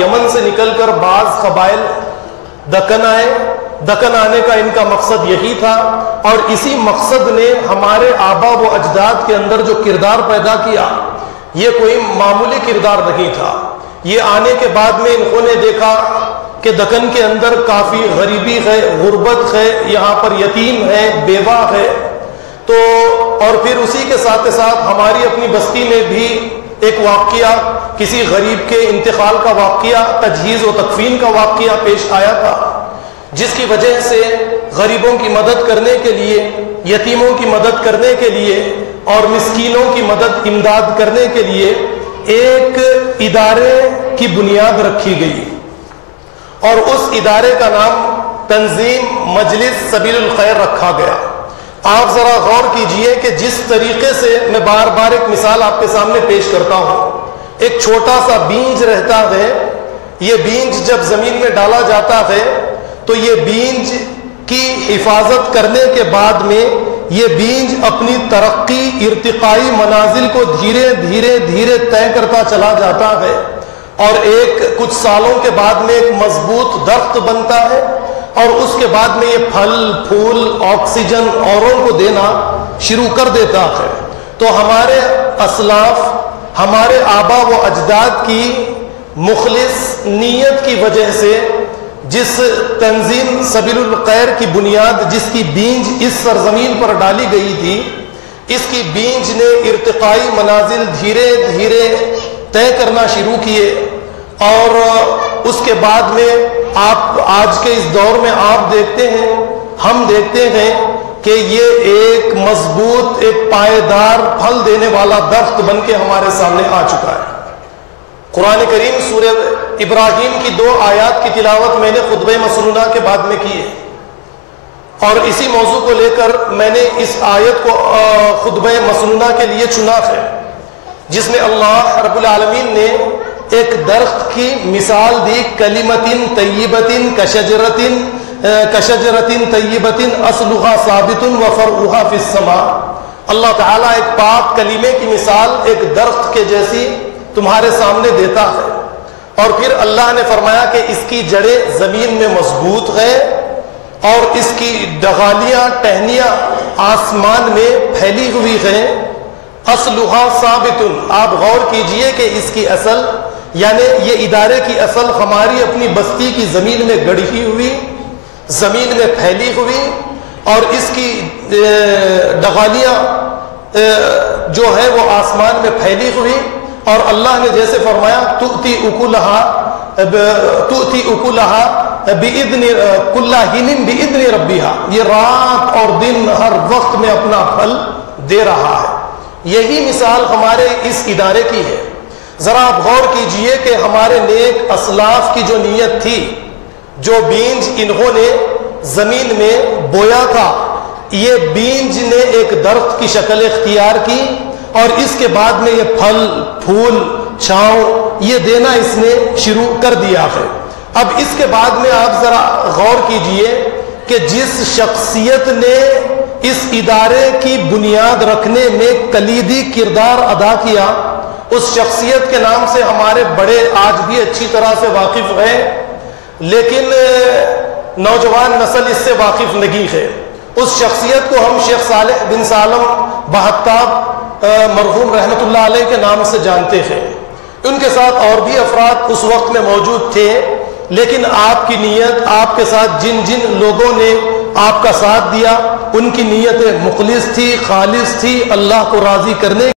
یمن سے نکل کر بعض قبائل دکن آئے. دکن آنے کا ان کا مقصد یہی تھا، اور اسی مقصد نے ہمارے آبا و اجداد کے اندر جو کردار پیدا کیا یہ کوئی معمولی کردار نہیں تھا. یہ آنے کے بعد میں انہوں نے دیکھا کہ دکن کے اندر کافی غریبی ہے، غربت ہے، یہاں پر یتیم ہے، بیوہ ہے. تو اور پھر اسی کے ساتھ ساتھ ہماری اپنی بستی میں بھی ایک واقعہ، کسی غریب کے انتقال کا واقعہ، تجہیز و تکفین کا واقعہ پیش آیا تھا، جس کی وجہ سے غریبوں کی مدد کرنے کے لیے، یتیموں کی مدد کرنے کے لیے اور مسکینوں کی مدد امداد کرنے کے لیے ایک ادارے کی بنیاد رکھی گئی، اور اس ادارے کا نام تنظیم مجلس سبیل الخیر رکھا گیا. آپ ذرا غور کیجئے کہ جس طریقے سے میں بار بار ایک مثال آپ کے سامنے پیش کرتا ہوں. ایک چھوٹا سا بیج رہتا ہے، یہ بیج جب زمین میں ڈالا جاتا ہے تو یہ بیج کی حفاظت کرنے کے بعد میں یہ بیج اپنی ترقی، ارتقائی منازل کو دھیرے دھیرے دھیرے طے کرتا چلا جاتا ہے، اور کچھ سالوں کے بعد میں ایک مضبوط درخت بنتا ہے، اور اس کے بعد میں یہ پھل پھول آکسیجن اوروں کو دینا شروع کر دیتا ہے. تو ہمارے اسلاف، ہمارے آبا و اجداد کی مخلص نیت کی وجہ سے جس تنظیم سبیل الخیر کی بنیاد، جس کی بیج اس سرزمین پر ڈالی گئی تھی، اس کی بیج نے ارتقائی منازل دھیرے دھیرے طے کرنا شروع کیے. اور اس کے بعد میں آپ آج کے اس دور میں آپ دیکھتے ہیں، ہم دیکھتے ہیں کہ یہ ایک مضبوط، ایک پائیدار پھل دینے والا درخت بن کے ہمارے سامنے آ چکا ہے. قرآن کریم سورہ ابراہیم کی 2 آیات کی تلاوت میں نے خطبہ مسنونہ کے بعد میں کی ہے، اور اسی موضوع کو لے کر میں نے اس آیت کو خطبہ مسنونہ کے لیے چنا ہے، جس میں اللہ رب العالمین نے ایک درخت کی مثال دی. کلمتن طیبتن کشجرتن طیبتن اصلها ثابت وفرعها فی السماء. اللہ تعالیٰ ایک پاک کلمے کی مثال ایک درخت کے جیسی تمہارے سامنے دیتا ہے، اور پھر اللہ نے فرمایا کہ اس کی جڑیں زمین میں مضبوط ہیں اور اس کی ڈغالیاں، ٹہنیاں آسمان میں پھیلی ہوئی ہیں. اصلها ثابت. آپ غور کیجئے کہ اس کی اصل، یعنی یہ ادارے کی اصل ہماری اپنی بستی کی زمین میں گڑھی ہوئی، زمین میں پھیلی ہوئی، اور اس کی ڈغالیاں جو ہے وہ آسمان میں پھیلی ہوئی. اور اللہ نے جیسے فرمایا تؤتی اکلہا بإذن کل حین بإذن ربہا، یہ رات اور دن ہر وقت میں اپنا پھل دے رہا ہے. یہی مثال ہمارے اس ادارے کی ہے. ذرا آپ غور کیجئے کہ ہمارے نیک اسلاف کی جو نیت تھی، جو بیج انہوں نے زمین میں بویا تھا، یہ بیج نے ایک درخت کی شکل اختیار کی، اور اس کے بعد میں یہ پھل پھول چھاؤں یہ دینا اس نے شروع کر دیا ہے. اب اس کے بعد میں آپ ذرا غور کیجئے کہ جس شخصیت نے اس ادارے کی بنیاد رکھنے میں کلیدی کردار ادا کیا، اس شخصیت کے نام سے ہمارے بڑے آج بھی اچھی طرح سے واقف ہیں، لیکن نوجوان نسل اس سے واقف نہیں ہے. اس شخصیت کو ہم شیخ صالح بن سالم بہتاب مرحوم رحمت اللہ علیہ کے نام سے جانتے ہیں. ان کے ساتھ اور بھی افراد اس وقت میں موجود تھے، لیکن آپ کی نیت، آپ کے ساتھ جن جن لوگوں نے آپ کا ساتھ دیا، ان کی نیت مخلص تھی، خالص تھی، اللہ کو راضی کرنے